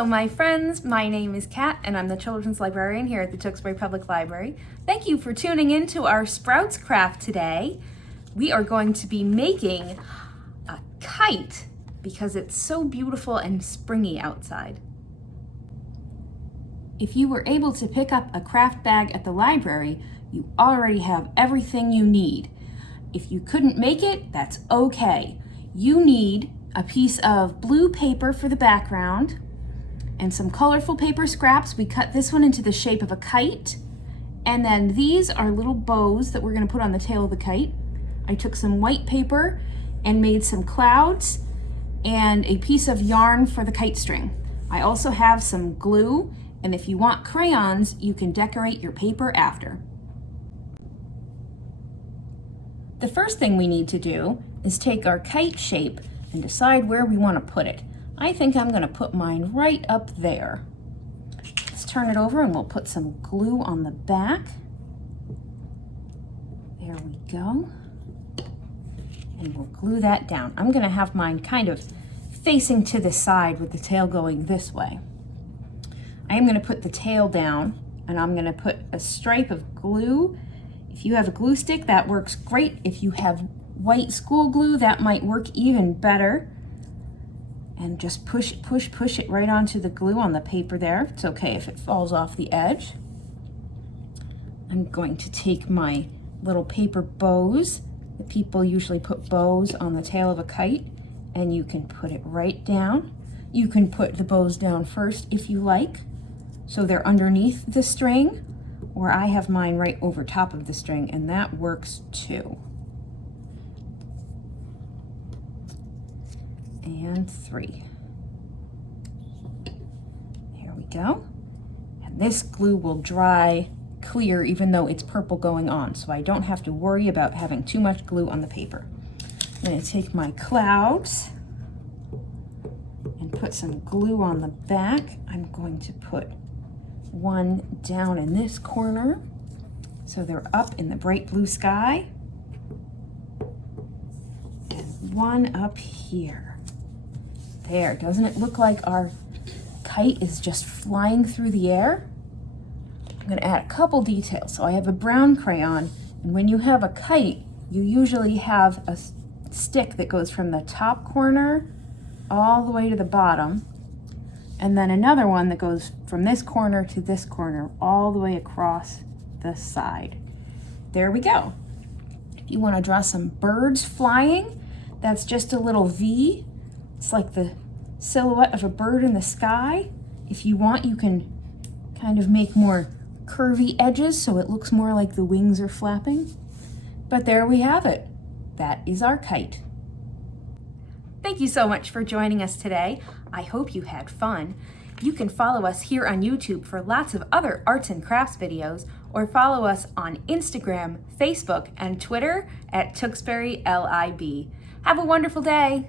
Hello, my friends. My name is Kat, and I'm the children's librarian here at the Tewksbury Public Library. Thank you for tuning in to our Sprouts craft today. We are going to be making a kite because it's so beautiful and springy outside. If you were able to pick up a craft bag at the library, you already have everything you need. If you couldn't make it, that's okay. You need a piece of blue paper for the background and some colorful paper scraps. We cut this one into the shape of a kite. And then these are little bows that we're going to put on the tail of the kite. I took some white paper and made some clouds and a piece of yarn for the kite string. I also have some glue, and if you want crayons, you can decorate your paper after. The first thing we need to do is take our kite shape and decide where we want to put it. I think I'm going to put mine right up there. Let's turn it over and we'll put some glue on the back. There we go. And we'll glue that down. I'm going to have mine kind of facing to the side with the tail going this way. I am going to put the tail down and I'm going to put a stripe of glue. If you have a glue stick, that works great. If you have white school glue, that might work even better. And just push it right onto the glue on the paper there. It's okay if it falls off the edge. I'm going to take my little paper bows. The people usually put bows on the tail of a kite, and you can put it right down. You can put the bows down first if you like, so they're underneath the string, or I have mine right over top of the string, and that works too. And 3. There we go. And this glue will dry clear even though it's purple going on, so I don't have to worry about having too much glue on the paper. I'm going to take my clouds and put some glue on the back. I'm going to put one down in this corner so they're up in the bright blue sky, and one up here. There, doesn't it look like our kite is just flying through the air? I'm going to add a couple details. So I have a brown crayon, and when you have a kite, you usually have a stick that goes from the top corner all the way to the bottom, and then another one that goes from this corner to this corner all the way across the side. There we go. If you want to draw some birds flying, that's just a little V. It's like the silhouette of a bird in the sky. If you want, you can kind of make more curvy edges so it looks more like the wings are flapping. But there we have it. That is our kite. Thank you so much for joining us today. I hope you had fun. You can follow us here on YouTube for lots of other arts and crafts videos, or follow us on Instagram, Facebook, and Twitter at Tewksbury LIB. Have a wonderful day.